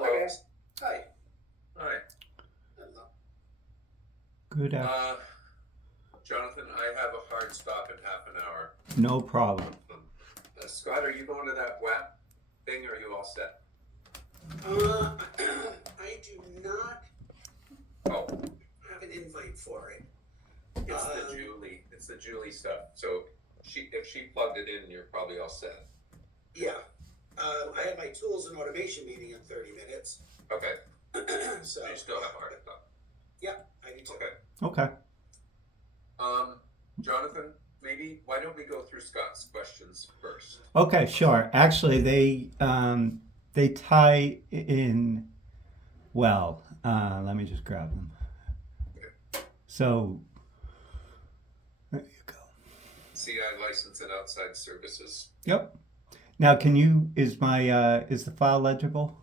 Hello. Hi. Hi. Hello. Good. Jonathan, I have a hard stop in half an hour. No problem. Scott, are you going to that WAP thing, or are you all set? I do not Oh, have an invite for it. it's the Julie stuff. So if she plugged it in, you're probably all set. Yeah. I have my tools and automation meeting in 30 minutes. Okay. So You still have a hard stop. yeah, I do too. Okay. Okay. Jonathan, maybe why don't we go through Scott's questions first? Okay, sure. Actually, they tie in well. Let me just grab them. So there you go. CI license and outside services. Yep. Now, is the file legible?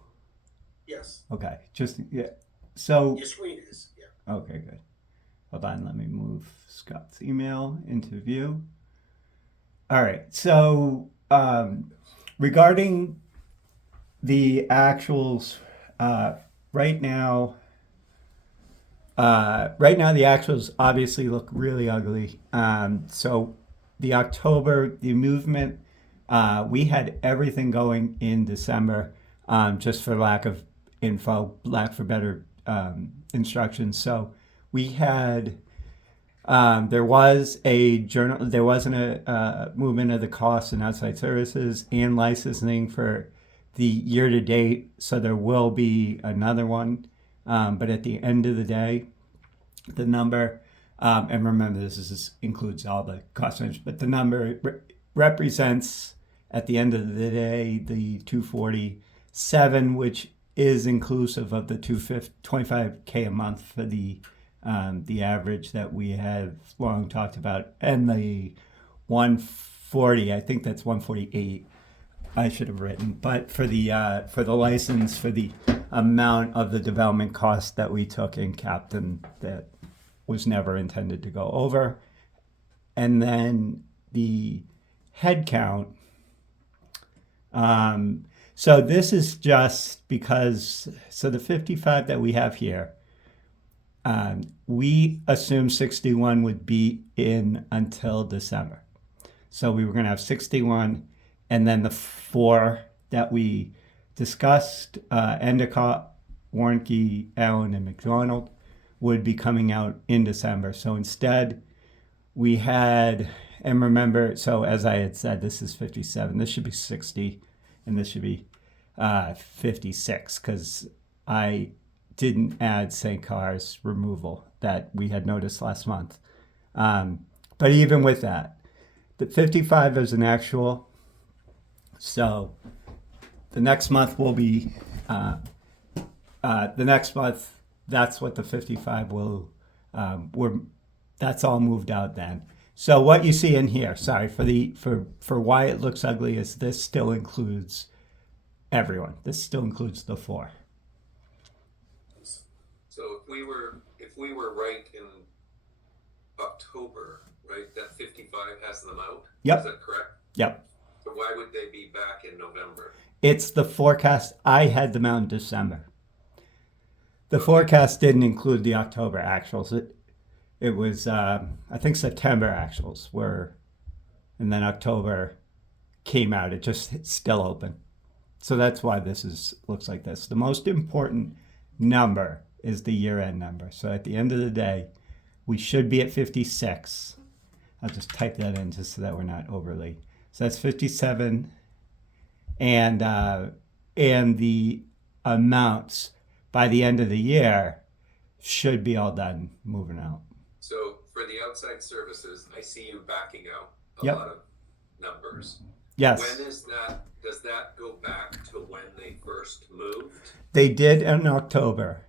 Yes. Okay. Just yeah. So Your screen is. Yeah. okay, good. Hold on. Let me move Scott's email into view. All right. So regarding the actuals, right now, the actuals obviously look really ugly. So the October, the movement, we had everything going in December, just for lack of info, lack for better instructions. So we had there was a movement of the costs and outside services and licensing for the year to date. So there will be another one. But at the end of the day, the number, and remember includes all the cost centers, but the number represents at the end of the day the 247, which is inclusive of the 25K a month for the average that we have long talked about, and the 140. I think that's 148. I should have written, but for the license, for the amount of the development cost that we took in Captain that was never intended to go over, and then the head count. So this is just because, so the 55 that we have here, we assumed 61 would be in until December. So we were going to have 61, and then the 4 that we discussed, Endicott, Warnke, Allen, and McDonald, would be coming out in December. So instead, we had, and remember, so as I had said, this is 57. This should be 60, and this should be 56, because I didn't add St. Car's removal that we had noticed last month. But even with that, the 55 is an actual. So the next month will be, that's what the 55 will, that's all moved out then. So what you see in here, sorry, for why it looks ugly, is this still includes everyone. This still includes the 4. So if we were right in October, right, that 55 has them out? Yep. Is that correct? Yep. So why would they be back in November? It's the forecast. I had them out in December. The forecast didn't include the October actuals. It was, I think September actuals were, and then October came out. It's still open. So that's why looks like this. The most important number is the year-end number. So at the end of the day, we should be at 56. I'll just type that in just so that we're not overly. So that's 57, and the amounts by the end of the year should be all done moving out. So for the outside services, I see you backing out a Yep. lot of numbers. Yes. When is that? Does that go back to when they first moved? They did in October.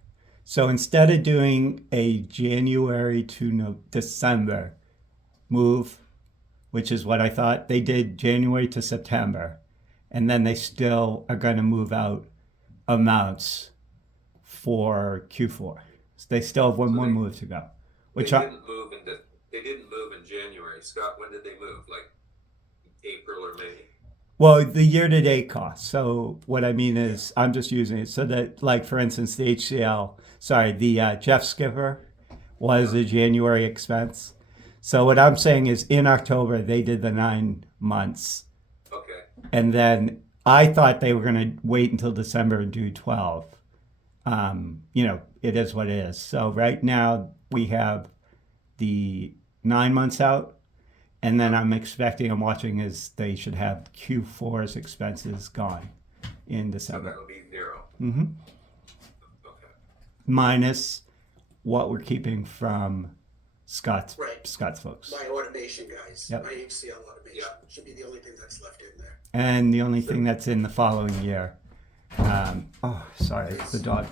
So instead of doing a January to December move, which is what I thought, they did January to September. And then they still are going to move out amounts for Q4. So they still have one more move to go. They didn't move in January. Scott, when did they move? Like April or May? Well, the year-to-date cost. So what I mean is, I'm just using it so that, like, for instance, the HCL, sorry, the Jeff Skipper was a January expense. So what I'm saying is, in October they did the 9 months, Okay, and then I thought they were going to wait until December and do 12. It is what it is. So right now we have the 9 months out, and then I'm watching is they should have Q4's expenses gone in so December. that'll be 0. Hmm. Okay. Minus what we're keeping from Scott's Right. Scott's folks. My automation guys, Yep. my HCL automation Yep. should be the only thing that's left in there. And the only thing that's in the following year, sorry, it's the dog,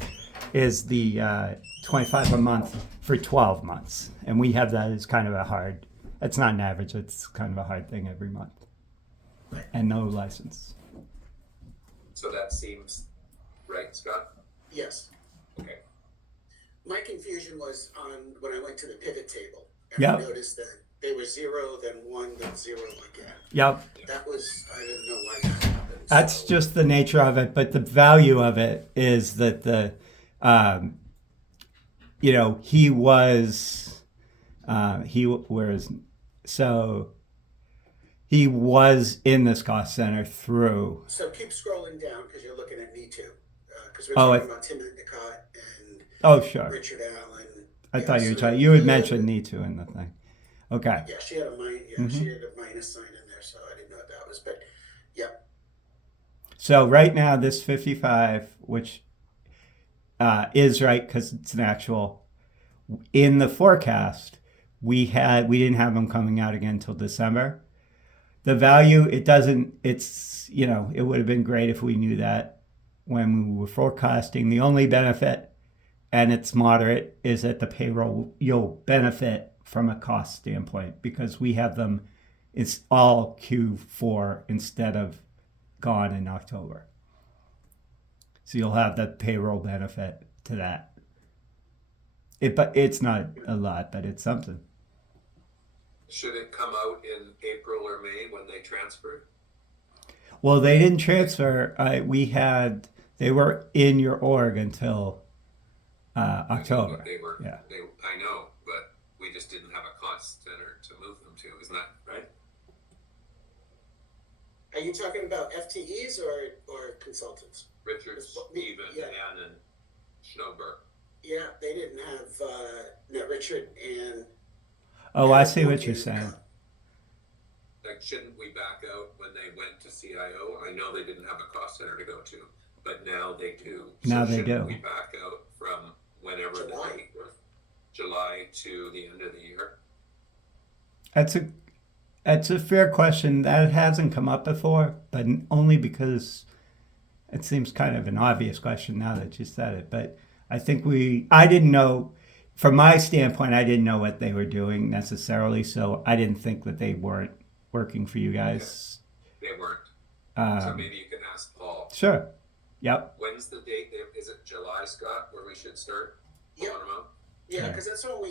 is the 25 a month for 12 months. And we have that as kind of a hard, it's not an average, it's kind of a hard thing every month. Right. And no license. So that seems right, Scott? Yes. Okay. My confusion was on when I went to the pivot table. And Yep. I noticed that they were 0, then 1, then 0 again. Yep. That was, I didn't know why that happened. That's so- just the nature of it, but the value of it is that he was, he was in this cost center through. So keep scrolling down because you're looking at Me Too. Because we're Oh, talking about Tim Endicott and Oh, sure. Richard Allen. I Yeah, thought you were so talking. You had the- mentioned need to in the thing. Okay. Yeah, she had a she had a minus sign in there, so I didn't know what that was. But yeah, So right now, this 55, which is right because it's an actual. In the forecast, we didn't have them coming out again until December. The value, it doesn't. It's it would have been great if we knew that when we were forecasting. The only benefit, and it's moderate, is that the payroll you'll benefit from a cost standpoint because we have them. It's all Q4 instead of gone in October. So you'll have the payroll benefit to that. But it's not a lot, but it's something. Should it come out in April or May when they transfer? Well, they didn't transfer. They were in your org until October. They were. Yeah. I know, but we just didn't have a cost center to move them to. Isn't that right? are you talking about FTEs or consultants? Richard, Steven, Yeah. Ann, and Schnober. Yeah, they didn't have Richard and. Oh, I see what you're saying. Like, shouldn't we back out when they went to CIO? I know they didn't have a cost center to go to, but now they do. Now they shouldn't do. we back out from whenever the July. date was? July to the end of the year? That's a fair question. That hasn't come up before, but only because it seems kind of an obvious question now that you said it. But I think I didn't know, from my standpoint, I didn't know what they were doing necessarily, so I didn't think that they weren't working for you guys. They weren't. So Um, maybe you can ask Paul. sure. Yep. When's the date? Is it July, Scott, where we should start? Yep. Pulling them out? Yeah, because that's when we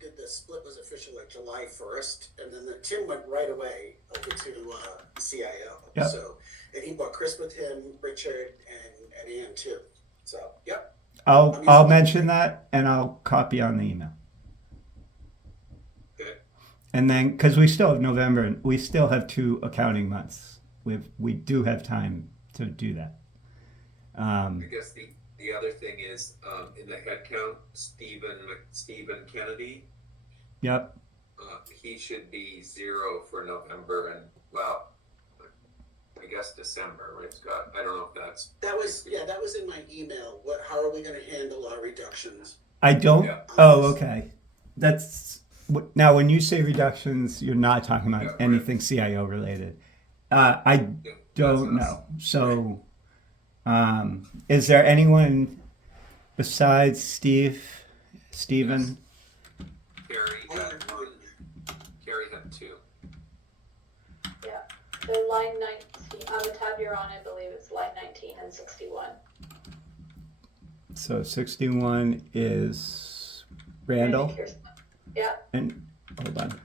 did the split was official like July 1st, and then Tim went right away over to CIO. Yep. So, and he brought Chris with him, Richard, and Ann too. So, yep. I'll mention that and I'll copy on the email. Okay. And then, because we still have November, and we still have 2 accounting months. We do have time to do that. I guess the other thing is in the head count, Stephen Kennedy, Yep. he should be 0 for November and, well, I guess December, right, Scott? I don't know if that's. That was in my email. How are we going to handle our reductions? I don't. Yeah. Oh, okay. Now when you say reductions, you're not talking about Yeah, right. anything CIO related. I Yeah, don't that's us. know. So, is there anyone besides Stephen? Carrie had 1. Carrie had 2. Yeah, the line 19, on the tab you're on, I believe it's line 19 and 61. So 61 is Randall. Here's- Yeah, And hold on.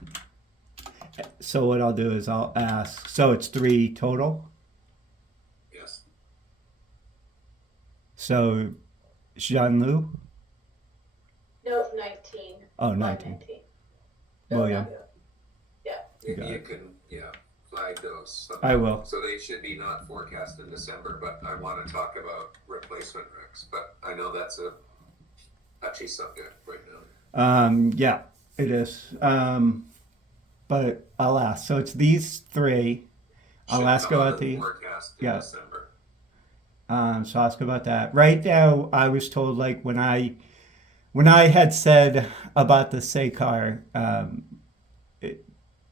So what I'll do is I'll ask. So it's 3 total. So Jean-Lu? No, 19. Oh, Line 19. 19. William. You, Got you it. can, flag those. I will. So they should be not forecast in December, but I want to talk about replacement recs, but I know that's a touchy subject right now. Yeah, it is. But I'll ask. So it's these three. I'll Should ask come out about of the. forecast in yeah. December. So I'll ask about that. Right now, I was told like when I had said about the SACAR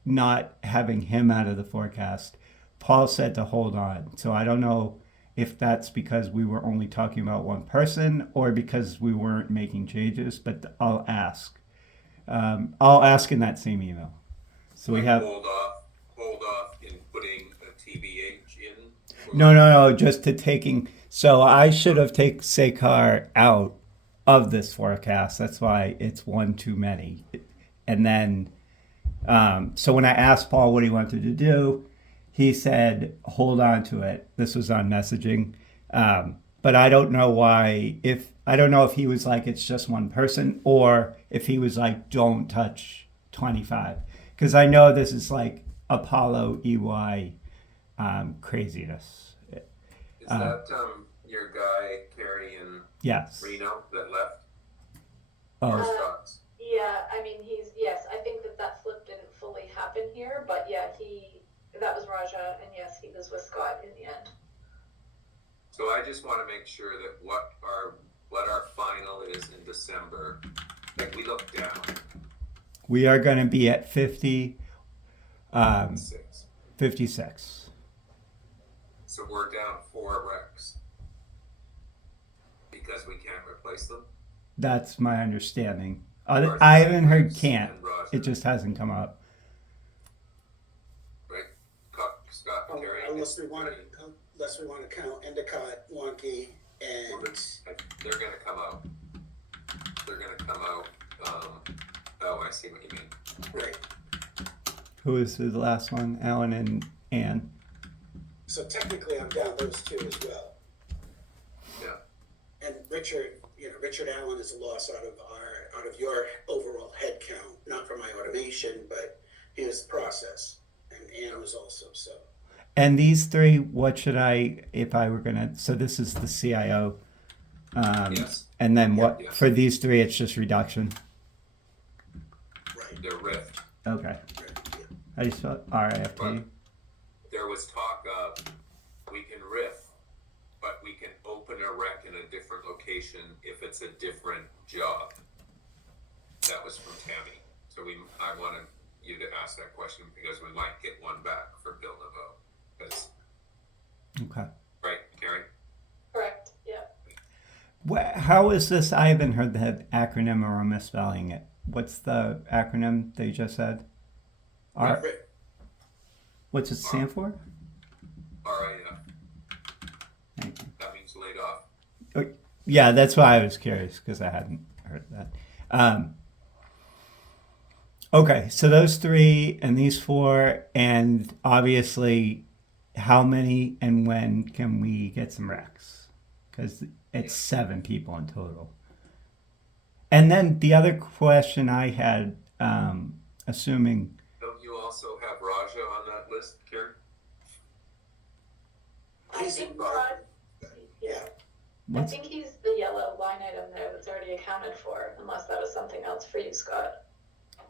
not having him out of the forecast, Paul said to hold on. So I don't know if that's because we were only talking about one person or because we weren't making changes, but I'll ask. I'll ask in that same email. So we Like, have hold off in putting a TBH in? Or no, just to taking. So I should have taken SACAR out of this forecast. That's why it's one too many. And then, so when I asked Paul what he wanted to do, he said, hold on to it. This was on messaging. But I don't know why, I don't know if he was like, it's just one person, or if he was like, don't touch 25. Because I know this is like Apollo EY craziness. Is that your guy, Kerry in Yes. Reno, that left? Oh, Your thoughts? Yeah, I mean, yes, I think that flip didn't fully happen here, but yeah, that was Raja, and yes, he was with Scott in the end. So I just want to make sure that what our final is in December, like we look down we are going to be at 50, 6. 56. So we're down 4 recs because we can't replace them. That's my understanding. Or I haven't heard Rex can't. and Roger, It just hasn't come up. right? Scott, Oh, Kerry. unless we want to count Endicott, Wonky, Well, and they're gonna come out. Oh, I see what you mean. right. Who is the last one? Alan and Ann. So technically, I'm down those two as well. Yeah. And Richard Allen is a loss out of your overall head count, not for my automation, but his process. And Ann was also so. And these three, what should I, if I were going to, so this is the CIO. Yes. And then what, Yes. for these three, it's just reduction. Right. They're rift. Okay. Right. Yeah. I just thought RIFT. There was talk of we can riff, but we can open a rec in a different location if it's a different job. That was from Tammy. So I wanted you to ask that question because we might get one back for Bill Naveau. Okay. Right, Carrie? Correct, yeah. How is this? I haven't heard that acronym or I'm misspelling it. What's the acronym they just said? Right. What's it stand for? RIF. Thank you. That means laid off. Yeah, that's why I was curious because I hadn't heard that. Okay, so those three and these four, and obviously, how many and when can we get some recs? Because it's 7 people in total. And then the other question I had, assuming. Don't you also have Raja on that list, Karen? I He's think in Rod, Yeah. I What's, think he's the yellow line item there that's already accounted for, unless that was something else for you, Scott.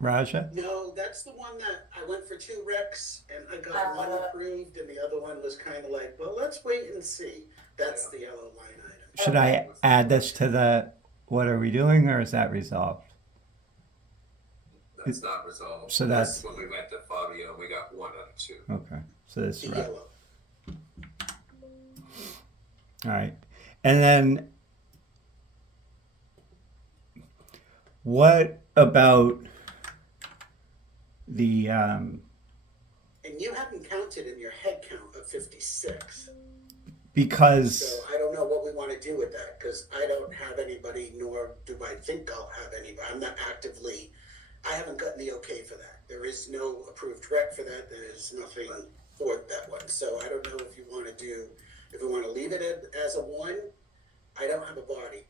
Raja? No, that's the one that I went for 2 recs and I got one approved and the other one was kind of like, well, let's wait and see. That's the yellow line item. Should I add this to the what are we doing, or is that resolved? That's not resolved. So that's- when we went to Fabio, we got 1 out of 2. Okay, so this The is right. yellow. All right. And then what about the And you haven't counted in your head count of 56. because So I don't know what we want to do with that because I don't have anybody, nor do I think I'll have anybody. I'm not actively, I haven't gotten the okay for that. There is no approved rec for that. There is nothing for that one. So I don't know if you want to do, if we want to leave it as a 1. I don't have a body.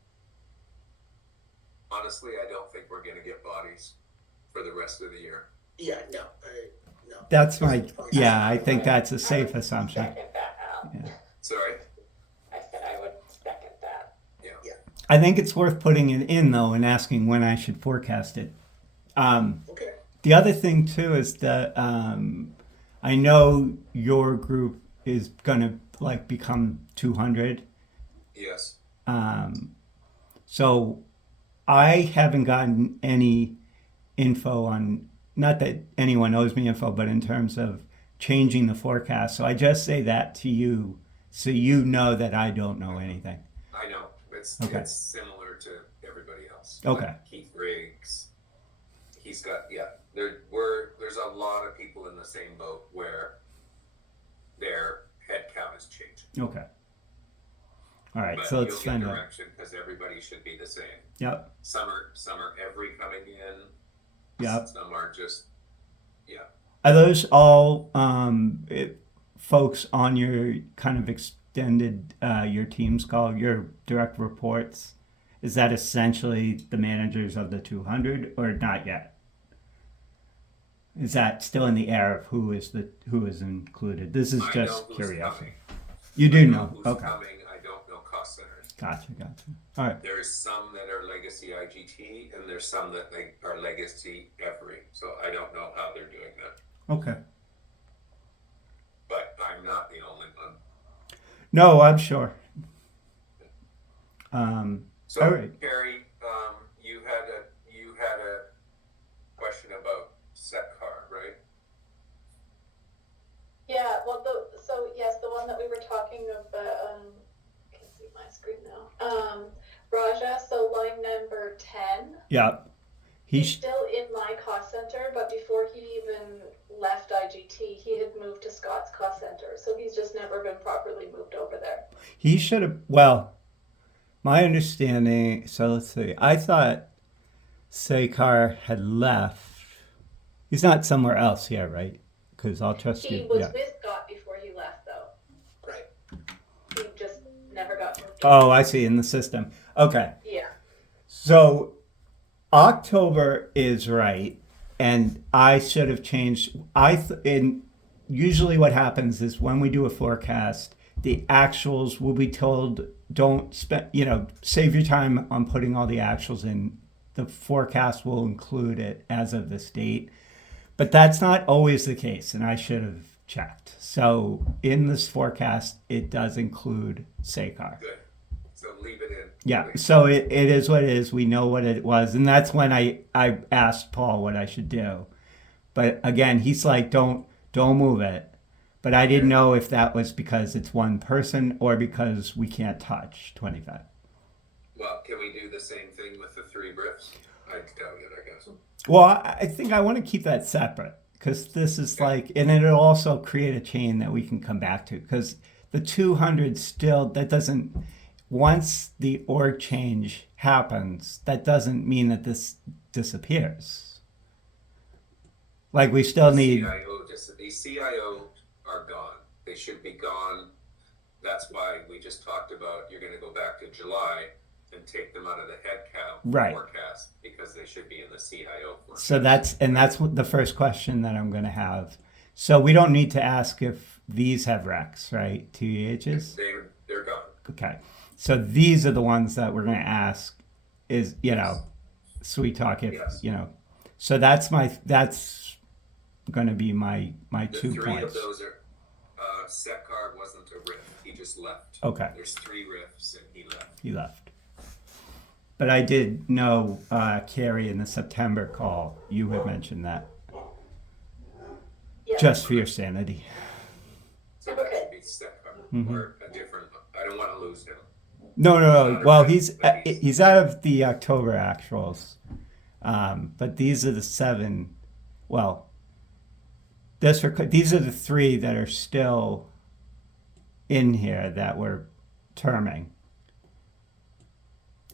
Honestly, I don't think we're gonna get bodies for the rest of the year. Yeah, no. That's yeah, I think that's a safe assumption. Second that. Yeah. Sorry? I said I would second that. Yeah. I think it's worth putting it in though and asking when I should forecast it. Okay. The other thing too is that I know your group is gonna like become 200. Yes. So I haven't gotten any info on, not that anyone owes me info, but in terms of changing the forecast. So I just say that to you so you know that I don't know anything. I know. It's Okay. it's similar to everybody else. Okay. Like Keith Riggs. He's got there's a lot of people in the same boat where their head count is changing. Okay. All right, But so let's you'll get find out. direction because everybody should be the same. Yep, Some are every coming in. yep. Some are just Are those all folks on your kind of extended, your team's call, your direct reports? Is that essentially the managers of the 200 or not yet? Is that still in the air of who is included? This is I know just who's curiosity. coming. You I do know. who's Okay. coming. I don't know cost centers. Gotcha. All right. There's some that are legacy IGT, and there's some that are legacy Every. So I don't know how they're doing that, Okay. but I'm not the only one. No, I'm sure. So, All right. Carrie, you had a question about Setcar, right? Yeah, well, so yes, the one that we were talking about, I can see my screen now. Raja, so line number 10. Yeah. He's still in my cost center, but before he even left IGT, he had moved to Scott's cost center. So he's just never been properly moved over there. He should have, well, my understanding, so let's see. I thought Sekar had left. He's not somewhere else here, right? Because I'll trust He you. was Yeah. with Scott before he left, though. Right. He just never got moved. Oh, I see, in the system. Okay. Yeah. So October is right, and I should have changed. Usually what happens is when we do a forecast, the actuals will be told, don't spend, save your time on putting all the actuals in. The forecast will include it as of this date. But that's not always the case, and I should have checked. So in this forecast, it does include Sekar. Good. So leave it in. Yeah, please. so it is what it is. We know what it was. And that's when I asked Paul what I should do. But again, he's like, don't move it. But I didn't know if that was because it's one person or because we can't touch 25. Well, can we do the same thing with the 3 riffs? I doubt it, I guess. Well, I think I want to keep that separate because this is like, and it'll also create a chain that we can come back to because the 200 still, that doesn't, once the org change happens, that doesn't mean that this disappears. Like we still need. The CIO are gone. They should be gone. That's why we just talked about you're going to go back to July and take them out of the head count forecast because they should be in the CIO forecast. So that's what the first question that I'm going to have. So we don't need to ask if these have Rex, right? TEHs? They're gone. Okay. So these are the ones that we're going to ask is, Sweet Talk if, Yes. So that's going to be my The 2 3 points. of those are, Sekar wasn't a riff. He just left. Okay. There's 3 riffs and he left. He left. But I did know, Carrie, in the September call, you had mentioned that. Yeah. Just for your sanity. So that should be Sekar or a different, I don't want to lose him. No. Well, he's out of the October actuals. But these are the 7. Well, these are the 3 that are still in here that we're terming.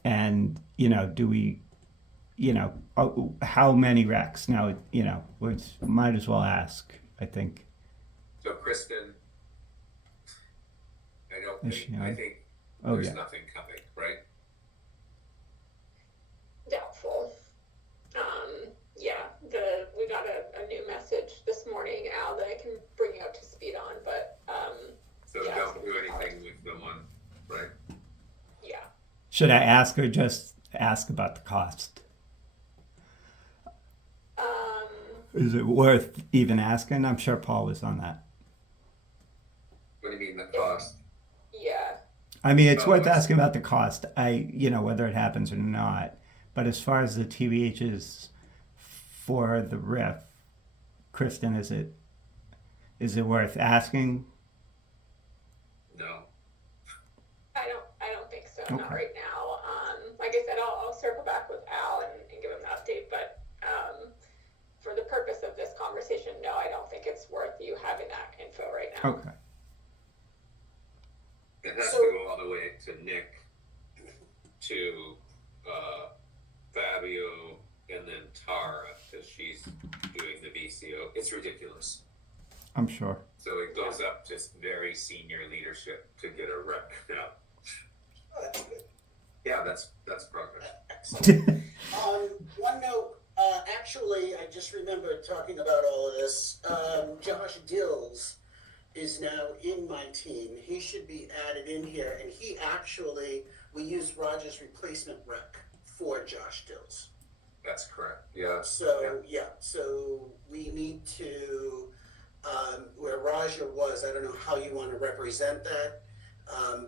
And, do we, how many recs? Now, we might as well ask, I think. So Kristen, I Is she on? think Oh, there's yeah. nothing coming, right? Doubtful. Yeah, we got a new message this morning, Al, that I can bring you up to speed on, but, So yeah, don't it's do gonna be hard. anything with the one, right? Yeah. Should I ask or just ask about the cost? Um, Is it worth even asking? I'm sure Paul was on that. What do you mean the cost? yeah. I mean, it's Oh, worth I see. asking about the cost. Whether it happens or not. But as far as the TBHs for the riff, Kristen, is it worth asking? No. I don't think so, not Okay. right now. Like I said, I'll circle back with Al and give him an update, but, for the purpose of this conversation, no, I don't think it's worth you having that info right now. Okay. It has So- to go all the way to Nick, to Fabio, and then Tara, because she's doing the VCO. It's ridiculous. I'm sure. So it goes up to very senior leadership to get a rec now. Oh, that's good. Yeah, that's progress. Excellent. One note, actually, I just remembered talking about all of this. Josh Dills is now in my team. He should be added in here, and we use Roger's replacement rec for Josh Dills. That's correct. Yeah. So we need to, where Raja was, I don't know how you want to represent that,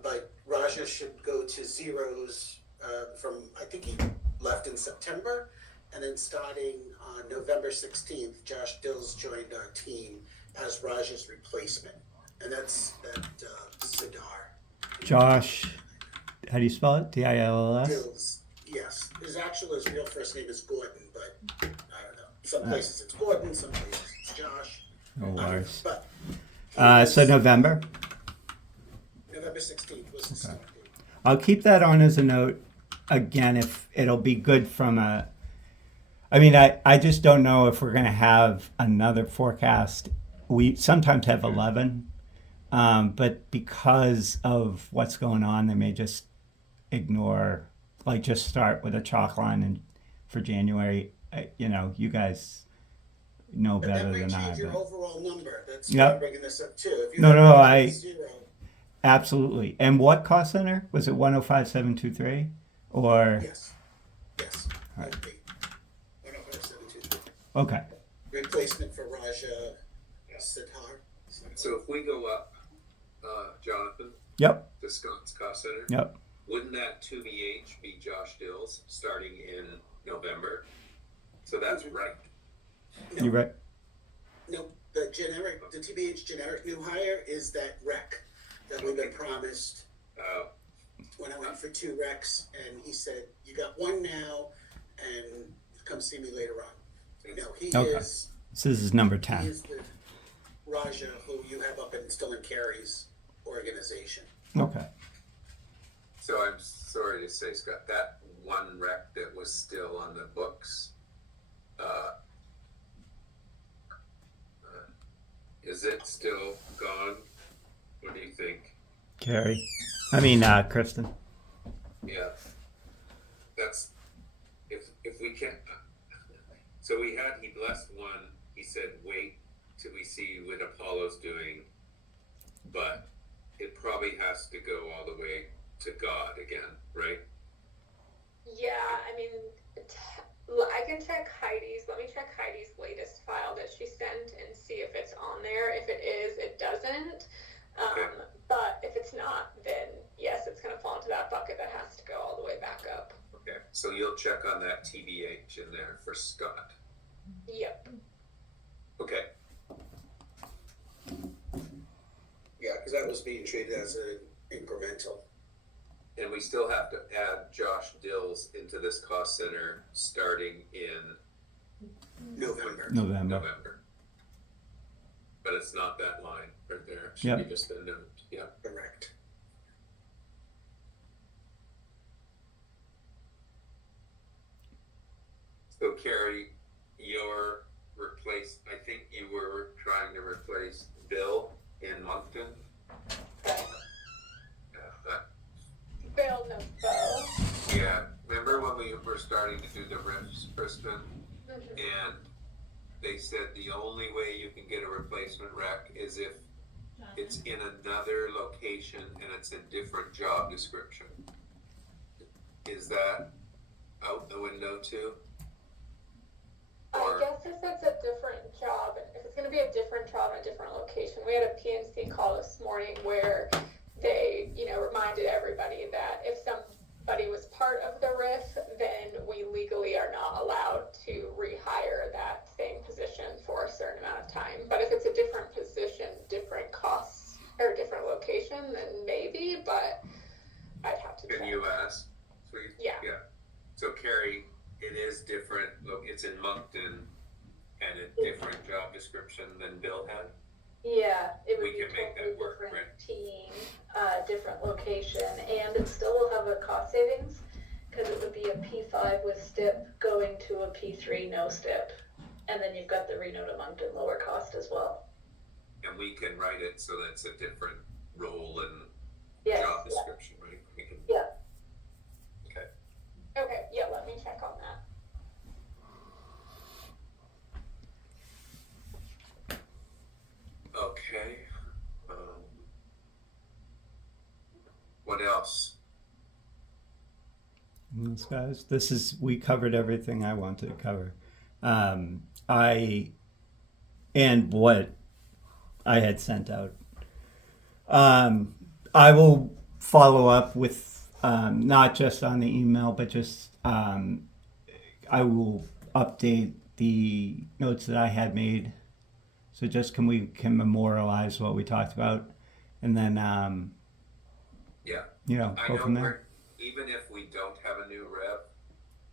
but Raja should go to zeros I think he left in September, and then starting on November 16th, Josh Dills joined our team as Raja's replacement, and that's Sidar. Josh, how do you spell it? Dills? Dills, yes. His real first name is Gordon, but I don't know. Some places it's Gordon, some places it's Josh. No worries. But So November. November 16th was the start date. I'll keep that on as a note. Again, if it'll be good I just don't know if we're going to have another forecast. We sometimes have 11, but because of what's going on, they may just ignore, just start with a chalk line and for January. You guys know But better that might than I. change your But overall number. That's Yep. why I'm bringing this up too. If you No, have no, a I- 0, absolutely. And what cost center was it? 105,723 or yes. Right. That'd be 105,723. okay. Replacement for Raja Siddhar. So if we go up, Jonathan, Yep. to Scott's cost center, Yep. wouldn't that 2BH be Josh Dills starting in November? So that's right. You right? No, the TBH generic new hire is that rec that we've been promised. When I went for 2 recs, and he said, "You got 1 now, and come see me later on." No, he Okay. is. So this is number He 10. is the Raja who you have up and still in Carrie's organization. Okay. So I'm sorry to say, Scott, that one rec that was still on the books, is it still gone? What do you think? Carrie. Kristen. Yeah, that's if we can. So he blessed one. He said, "Wait till we see what Apollo's doing," but it probably has to go all the way to God again, right? Yeah, I can check Heidi's. Let me check Heidi's latest file that she sent and see if it's on there. If it is, it doesn't. Okay. But if it's not, then yes, it's going to fall into that bucket that has to go all the way back up. Okay, so you'll check on that TBH in there for Scott. Yep. Okay. Yeah, because that was being treated as an incremental. And we still have to add Josh Dills into this cost center starting in November. November. But it's not that line right there. It should Yep. be just a note. Yeah. Correct. So Carrie, I think you were trying to replace Bill in Moncton. Yeah, Kristen, Mhm. and they said the only way you can get a replacement rec is if it's in another location and it's a different job description. Is that out the window too? I Or, guess if it's a different job, if it's gonna be a different job in a different location, we had a PNC call this morning where they, reminded everybody that if somebody was part of the RIF, then we legally are not allowed to rehire that same position for a certain amount of time. But if it's a different position, different costs, or different location, then maybe, but I'd have to check. can you ask, please? Yeah. Yeah. So Carrie, it is different, look, it's in Moncton and a different job description than Bill had? Yeah, it We would be can make totally that work, different right? team, different location, and it still will have a cost savings, because it would be a P5 with STIP going to a P3 no STIP. And then you've got the Reno to Moncton lower cost as well. And we can write it so that it's a different role and Yes, job yeah. description, right? We can. Yeah. Okay. Okay, yeah, let me check on that. Okay. What else? Guys, we covered everything I wanted to cover. And what I had sent out. I will follow up with not just on the email, but just I will update the notes that I had made. So just we can memorialize what we talked about, and then Yeah. I go know from there. even if we don't have a new rep,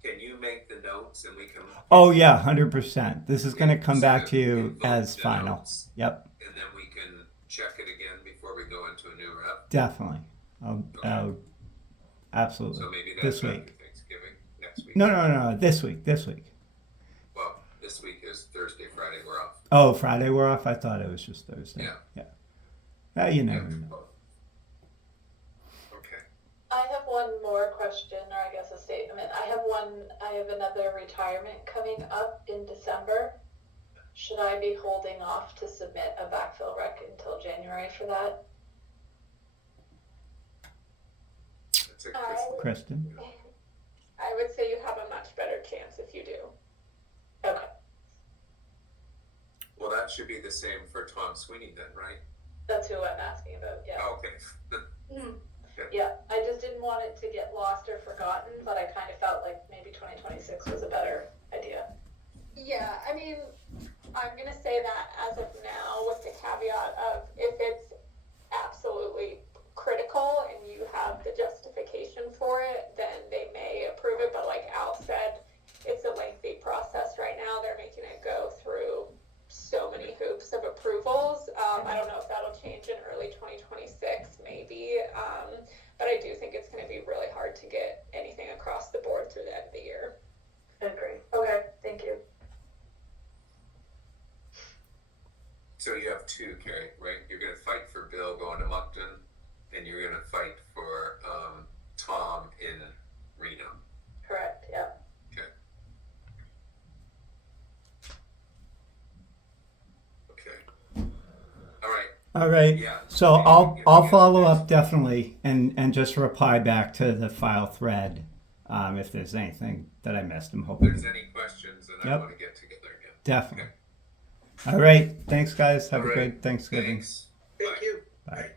can you make the notes and we can? Oh yeah, 100%. This is going to come So back that to we you can vote as the final. notes, Yep, and then we can check it again before we go into a new rep. definitely. I'll So absolutely. maybe This that's after week. Thanksgiving, next week. No. This week. Well, this week is Thursday, Friday, we're off. Oh, Friday we're off. I thought it was just Thursday. Yeah. You never Yeah. know. Okay. I have one more question, or I guess a statement. I have another retirement coming up in December. Should I be holding off to submit a backfill rec until January for that? That's a Kristen. Kristen. I would say you have a much better chance if you do. Okay, Well, that should be the same for Tom Sweeney then, right? that's who I'm asking about, yeah. Oh, okay. Yeah, I just didn't want it to get lost or forgotten, but I kind of felt like maybe 2026 was a better idea. Yeah, I mean, I'm gonna say that as of now, with the caveat of if it's absolutely critical and you have the justification for it, then they may approve it. But like Al said, it's a lengthy process right now. They're making it go through so many hoops of approvals. I don't know if that'll change in early 2026, maybe. But I do think it's going to be really hard to get anything across the board through the end of the year. I agree. Okay, thank you. So you have two, Carrie, right? You're going to fight for Bill going to Moncton, and you're going to fight for Tom in Reno. Correct, yeah. Okay. All right. Yeah. So Maybe I'll we I'll can follow get up definitely and just reply back to the file thread if there's anything that I missed. I'm If hoping. there's any questions, then I Yep. want to get together again. Definitely. All right. Thanks, guys. Have All a right. good Thanksgiving. Thanks. Thank you. Bye.